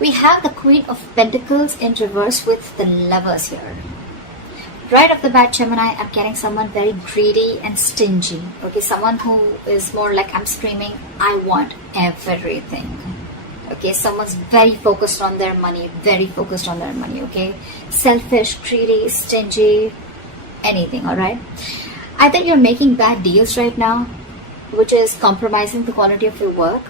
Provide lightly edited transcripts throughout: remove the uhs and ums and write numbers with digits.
We have the Queen of Pentacles in reverse with the Lovers here. Right off the bat, Gemini, I'm getting someone very greedy and stingy. Okay, someone who is more like, I'm screaming, I want everything. Okay, someone's very focused on their money, okay? Selfish, greedy, stingy, anything, alright? Either you're making bad deals right now, which is compromising the quality of your work,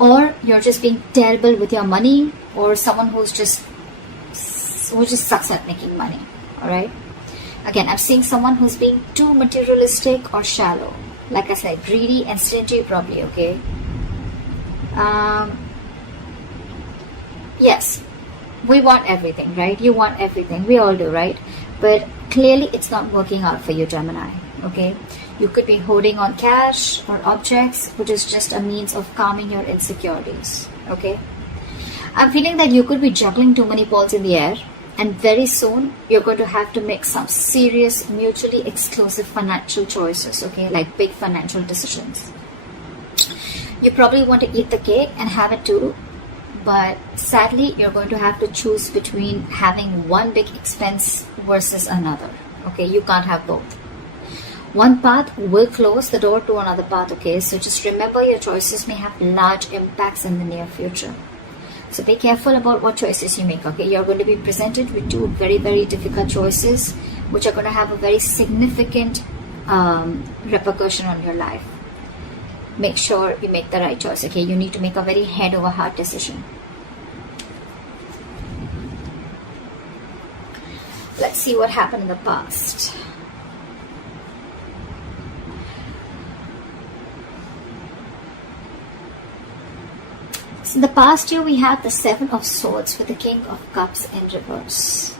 or you're just being terrible with your money, or someone who just sucks at making money. Alright? Again, I'm seeing someone who's being too materialistic or shallow. Like I said, greedy and stingy probably, okay? Yes, we want everything, right? You want everything. We all do, right? But clearly it's not working out for you, Gemini, okay? You could be holding on cash or objects, which is just a means of calming your insecurities, okay? I'm feeling that you could be juggling too many balls in the air, and very soon you're going to have to make some serious, mutually exclusive financial choices, okay? Like big financial decisions. You probably want to eat the cake and have it too, but sadly you're going to have to choose between having one big expense versus another, okay? You can't have both. One path will close the door to another path, okay? So just remember, your choices may have large impacts in the near future. So be careful about what choices you make, okay? You're going to be presented with two very, very difficult choices, which are going to have a very significant repercussion on your life. Make sure you make the right choice, okay? You need to make a very head over heart decision. Let's see what happened in the past. In the past year, we had the Seven of Swords with the King of Cups in reverse.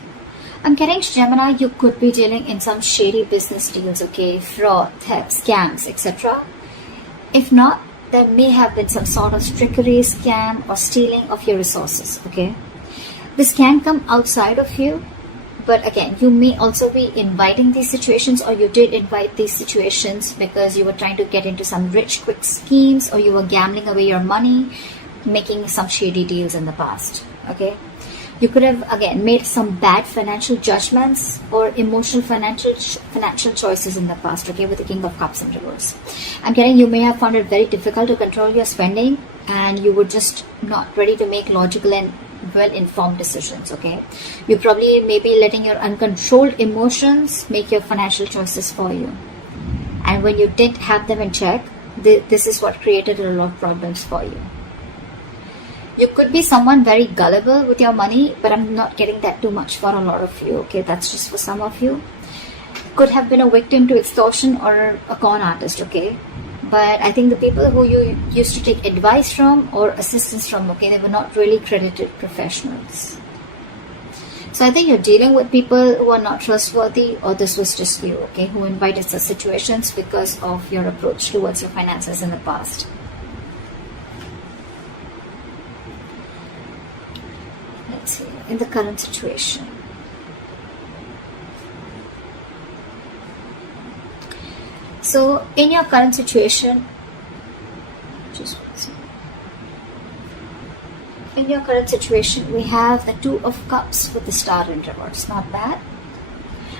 I'm getting, Gemini, you could be dealing in some shady business deals, okay? Fraud, theft, scams, etc. If not, there may have been some sort of trickery, scam, or stealing of your resources, okay? This can come outside of you, but again, you may also be inviting these situations, or you did invite these situations because you were trying to get into some rich, quick schemes, or you were gambling away your money, making some shady deals in the past, okay? You could have, again, made some bad financial judgments or emotional financial choices in the past, okay, with the King of Cups in reverse. I'm getting, you may have found it very difficult to control your spending, and you were just not ready to make logical and well-informed decisions, okay? You probably may be letting your uncontrolled emotions make your financial choices for you. And when you didn't have them in check, this is what created a lot of problems for you. You could be someone very gullible with your money, but I'm not getting that too much for a lot of you, okay? That's just for some of you. Could have been a victim to extortion or a con artist, okay? But I think the people who you used to take advice from or assistance from, okay, they were not really credited professionals. So I think you're dealing with people who are not trustworthy, or this was just you, okay, who invited such situations because of your approach towards your finances in the past. Let's see, in the current situation. So in your current situation, we have the Two of Cups with the Star in reverse. Not bad.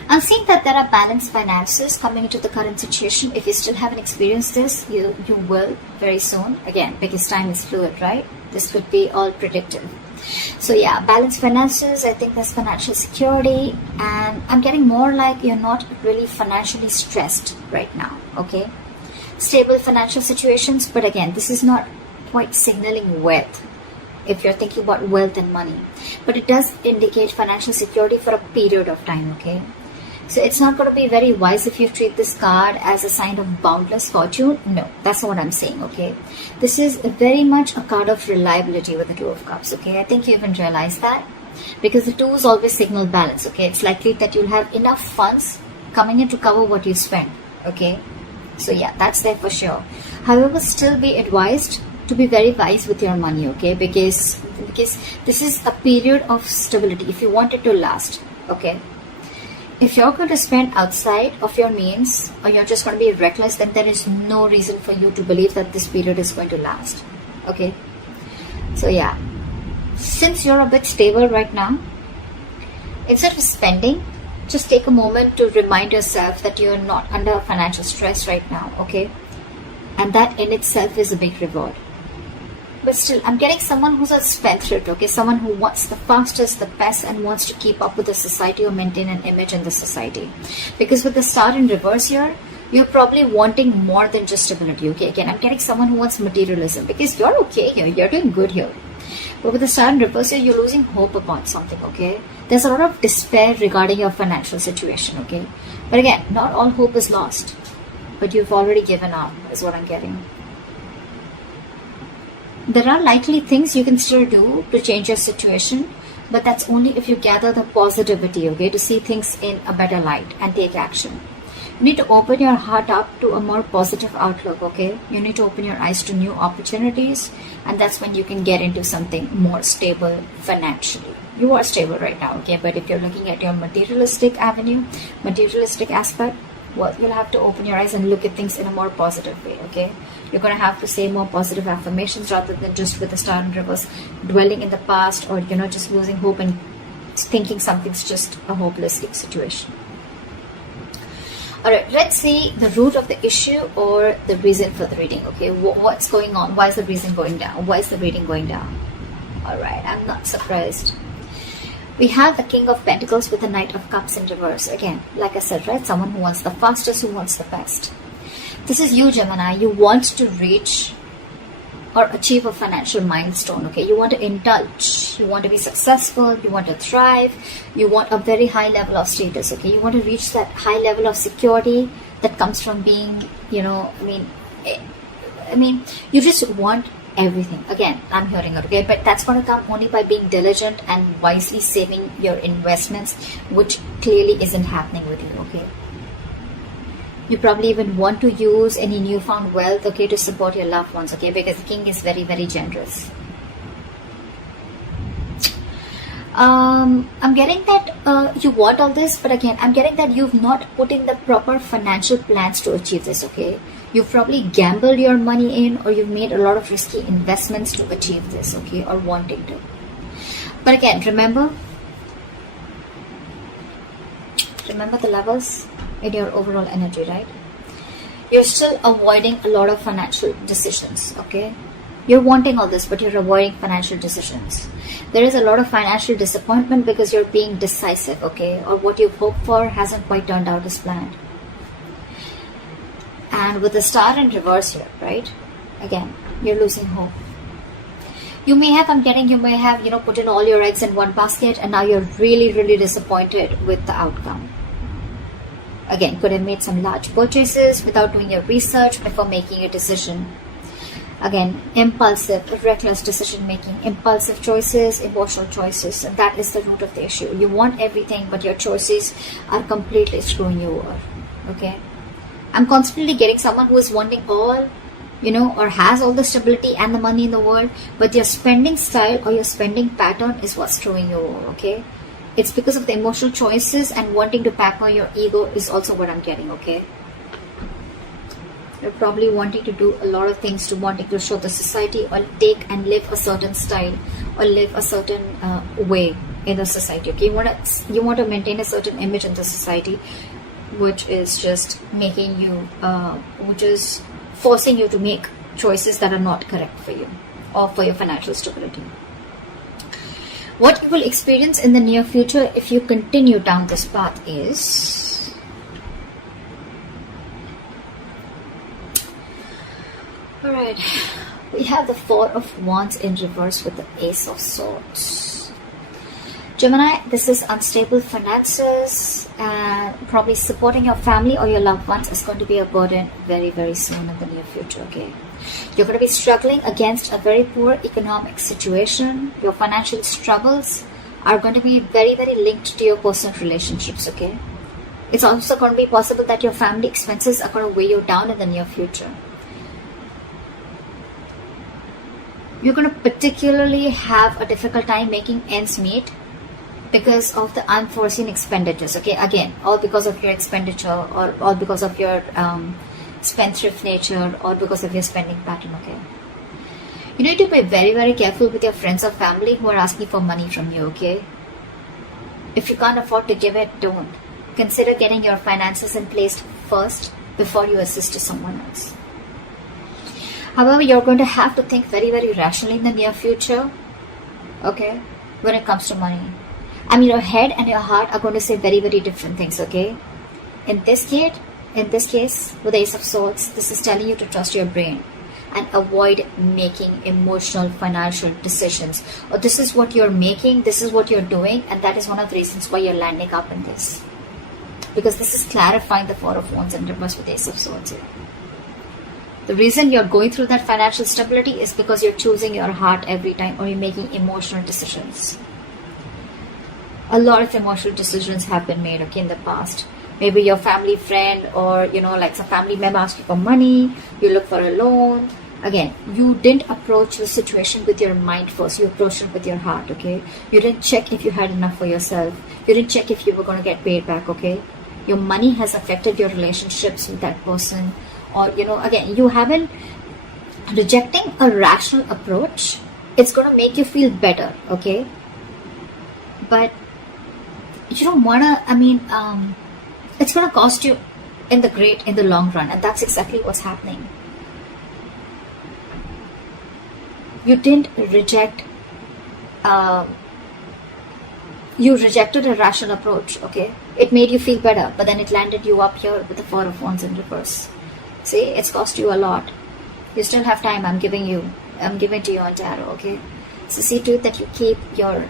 I'm seeing that there are balanced finances coming into the current situation. If you still haven't experienced this, you will very soon. Again, because time is fluid, right? This could be all predictive. So yeah, balanced finances, I think there's financial security, and I'm getting more like you're not really financially stressed right now, okay? Stable financial situations, but again, this is not quite signaling wealth if you're thinking about wealth and money, but it does indicate financial security for a period of time, okay? So it's not going to be very wise if you treat this card as a sign of boundless fortune. No, that's not what I'm saying, okay? This is very much a card of reliability with the Two of Cups, okay? I think you even realize that, because the twos always signal balance, okay? It's likely that you'll have enough funds coming in to cover what you spend, okay? So yeah, that's there for sure. However, still be advised to be very wise with your money, okay? Because this is a period of stability if you want it to last, okay? If you're going to spend outside of your means, or you're just going to be reckless, then there is no reason for you to believe that this period is going to last, okay? So yeah, Since you're a bit stable right now, instead of spending, just take a moment to remind yourself that you're not under financial stress right now, okay? And that in itself is a big reward. But still, I'm getting someone who's a spendthrift, okay? Someone who wants the fastest, the best, and wants to keep up with the society or maintain an image in the society. Because with the star in reverse here, you're probably wanting more than just stability, okay? Again, I'm getting someone who wants materialism, because you're okay here, you're doing good here. But with the star in reverse here, you're losing hope about something, okay? There's a lot of despair regarding your financial situation, okay? But again, not all hope is lost. But you've already given up, is what I'm getting. There are likely things you can still do to change your situation, but that's only if you gather the positivity, okay, to see things in a better light and take action. You need to open your heart up to a more positive outlook, okay? You need to open your eyes to new opportunities, and that's when you can get into something more stable financially. You are stable right now, okay? But if you're looking at your materialistic avenue, materialistic aspect, well, you'll have to open your eyes and look at things in a more positive way, okay? You're going to have to say more positive affirmations rather than just with the star in reverse, dwelling in the past, or, just losing hope and thinking something's just a hopeless situation. Alright, let's see the root of the issue or the reason for the reading, okay? What's going on? Why is the reason going down? Why is the reading going down? Alright, I'm not surprised. We have the King of Pentacles with the Knight of Cups in reverse. Again, like I said, right? Someone who wants the fastest, who wants the best. This is you, Gemini. You want to reach or achieve a financial milestone, okay? You want to indulge. You want to be successful. You want to thrive. You want a very high level of status, okay? You want to reach that high level of security that comes from being, you just want everything. Again, I'm hearing it, okay? But that's going to come only by being diligent and wisely saving your investments, which clearly isn't happening with you, okay? You probably even want to use any newfound wealth, okay, to support your loved ones, okay? Because the king is very, very generous. I'm getting that you want all this, but again, I'm getting that you've not put in the proper financial plans to achieve this, okay? You've probably gambled your money in, or you've made a lot of risky investments to achieve this, okay, or wanting to. But again, remember the levels in your overall energy, right? You're still avoiding a lot of financial decisions, okay? You're wanting all this, but you're avoiding financial decisions. There is a lot of financial disappointment because you're being decisive, okay? Or what you've hoped for hasn't quite turned out as planned. And with the star in reverse here, right? Again, you're losing hope. You may have put in all your eggs in one basket, and now you're really, really disappointed with the outcome. Again, could have made some large purchases without doing your research before making a decision. Again, impulsive, reckless decision making, impulsive choices, emotional choices, and that is the root of the issue. You want everything, but your choices are completely screwing you over, okay? I'm constantly getting someone who is wanting all, or has all the stability and the money in the world, but your spending style or your spending pattern is what's screwing you over, okay? It's because of the emotional choices and wanting to pamper your ego is also what I'm getting, okay? You're probably wanting to do a lot of things, wanting to show the society or take and live a certain style or live a certain way in the society, okay? You want to maintain a certain image in the society, which is just making you, which is forcing you to make choices that are not correct for you or for your financial stability. What you will experience in the near future if you continue down this path is alright, we have the Four of Wands in reverse with the Ace of Swords. Gemini, this is unstable finances, and probably supporting your family or your loved ones is going to be a burden very, very soon in the near future, okay? You're going to be struggling against a very poor economic situation. Your financial struggles are going to be very, very linked to your personal relationships, okay? It's also going to be possible that your family expenses are going to weigh you down in the near future. You're going to particularly have a difficult time making ends meet because of the unforeseen expenditures, okay? Again, all because of your expenditure or all because of your spendthrift nature or because of your spending pattern, okay? You need to be very, very careful with your friends or family who are asking for money from you, okay? If you can't afford to give it, don't. Consider getting your finances in place first before you assist to someone else. However, you're going to have to think very, very rationally in the near future, okay, when it comes to money. I mean, your head and your heart are going to say very, very different things, okay? In this case, with the Ace of Swords, this is telling you to trust your brain and avoid making emotional financial decisions. Or this is what you're making, this is what you're doing, and that is one of the reasons why you're landing up in this. Because this is clarifying the Four of Wands in reverse with the Ace of Swords here. The reason you're going through that financial stability is because you're choosing your heart every time, or you're making emotional decisions. A lot of emotional decisions have been made, okay, in the past. Maybe your family friend or, like some family member asks you for money, you look for a loan. Again, you didn't approach the situation with your mind first, you approached it with your heart, okay? You didn't check if you had enough for yourself. You didn't check if you were going to get paid back, okay? Your money has affected your relationships with that person. Or, again, you haven't rejecting a rational approach. It's going to make you feel better, okay? But you don't want to, it's going to cost you in the long run. And that's exactly what's happening. You didn't reject, you rejected a rational approach, okay? It made you feel better, but then it landed you up here with the Four of Wands in reverse. See, it's cost you a lot. You still have time. I'm giving to you on tarot, okay? So see to it that you keep your,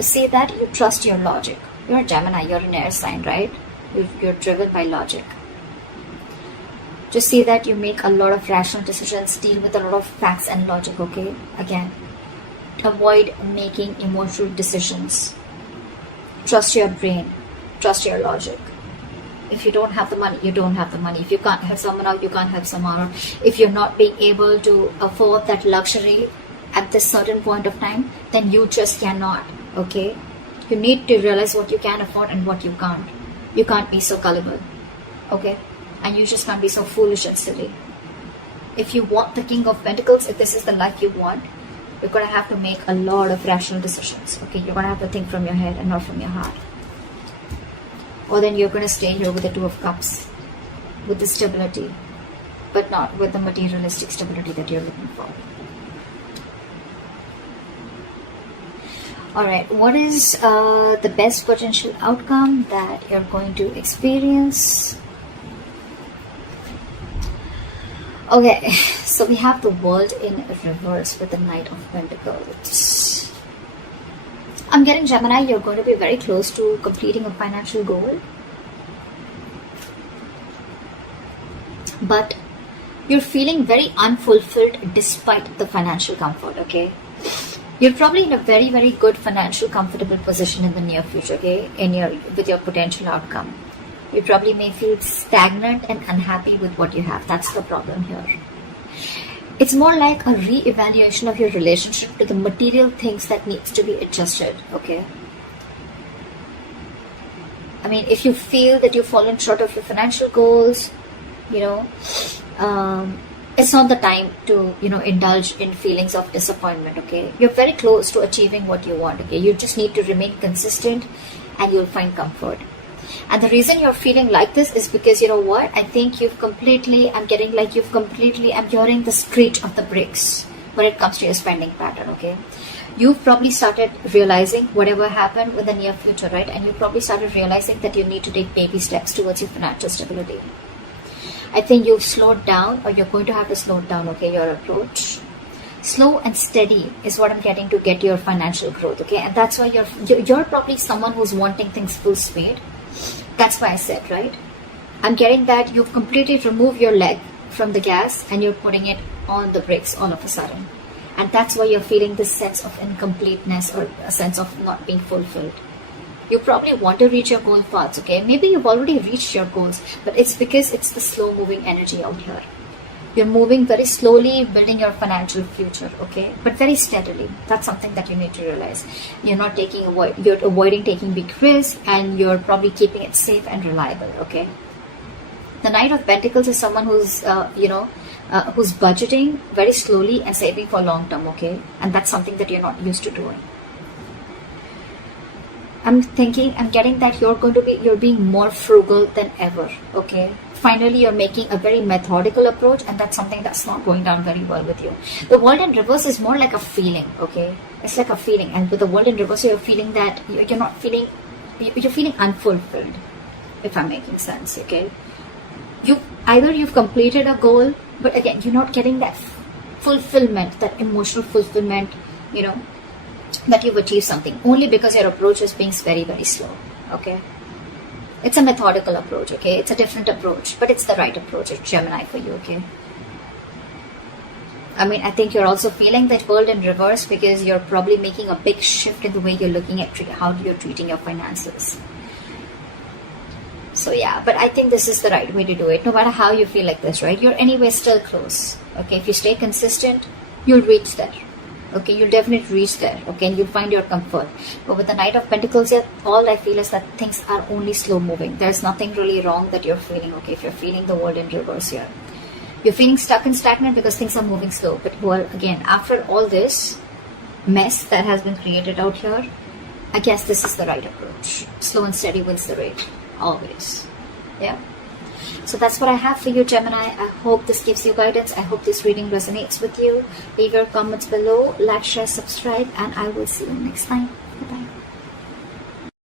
see that you trust your logic. You're a Gemini, you're an air sign, right? You're driven by logic. Just see that you make a lot of rational decisions, deal with a lot of facts and logic, okay? Again, avoid making emotional decisions. Trust your brain, trust your logic. If you don't have the money, you don't have the money. If you can't help someone out, you can't help someone out. If you're not being able to afford that luxury at this certain point of time, then you just cannot, okay? You need to realize what you can afford and what you can't. You can't be so gullible, okay? And you just can't be so foolish and silly. If you want the King of Pentacles, if this is the life you want, you're going to have to make a lot of rational decisions, okay? You're going to have to think from your head and not from your heart. Or then you're going to stay here with the Two of Cups, with the stability, but not with the materialistic stability that you're looking for. Alright, what is the best potential outcome that you're going to experience? Okay, so we have the World in reverse with the Knight of Pentacles. I'm getting Gemini, you're going to be very close to completing a financial goal. But you're feeling very unfulfilled despite the financial comfort, okay? You're probably in a very, very good financial comfortable position in the near future, okay? With your potential outcome. You probably may feel stagnant and unhappy with what you have. That's the problem here. It's more like a re-evaluation of your relationship to the material things that needs to be adjusted, okay? I mean, if you feel that you've fallen short of your financial goals, it's not the time to, indulge in feelings of disappointment, okay? You're very close to achieving what you want, okay? You just need to remain consistent and you'll find comfort. And the reason you're feeling like this is because, I think I'm hearing the screech of the bricks when it comes to your spending pattern, okay? You've probably started realizing whatever happened in the near future, right? And you probably started realizing that you need to take baby steps towards your financial stability. I think you've slowed down, or you're going to have to slow down, okay, your approach. Slow and steady is what I'm getting to get your financial growth, okay? And that's why you're probably someone who's wanting things full speed. That's why I said, right? I'm getting that you've completely removed your leg from the gas and you're putting it on the brakes all of a sudden. And that's why you're feeling this sense of incompleteness or a sense of not being fulfilled. You probably want to reach your goal paths, okay? Maybe you've already reached your goals, but it's because it's the slow moving energy out here. You're moving very slowly, building your financial future, okay? But very steadily. That's something that you need to realize. You're avoiding taking big risks, and you're probably keeping it safe and reliable, okay? The Knight of Pentacles is someone who's, who's budgeting very slowly and saving for long term, okay? And that's something that you're not used to doing. I'm getting that you're being more frugal than ever, okay? Finally, you're making a very methodical approach, and that's something that's not going down very well with you. The world in reverse is more like a feeling, okay? It's like a feeling, and with the world in reverse, you're feeling that you're feeling unfulfilled, if I'm making sense, okay? You've completed a goal, but again, you're not getting that fulfillment, that emotional fulfillment, that you've achieved something, only because your approach is being very, very slow, okay? It's a methodical approach, okay? It's a different approach, but it's the right approach. It's Gemini for you, okay? I think you're also feeling that world in reverse because you're probably making a big shift in the way you're looking at how you're treating your finances. So yeah, but I think this is the right way to do it. No matter how you feel like this, right? You're anyway still close, okay? If you stay consistent, you'll reach there. Okay, you'll definitely reach there, okay, and you'll find your comfort. But with the Knight of Pentacles here, all I feel is that things are only slow moving. There's nothing really wrong that you're feeling, okay, if you're feeling the world in reverse here. You're feeling stuck and stagnant because things are moving slow. But well, again, after all this mess that has been created out here, I guess this is the right approach. Slow and steady wins the race, always. Yeah. So that's what I have for you, Gemini. I hope this gives you guidance. I hope this reading resonates with you. Leave your comments below, like, share, subscribe, and I will see you next time.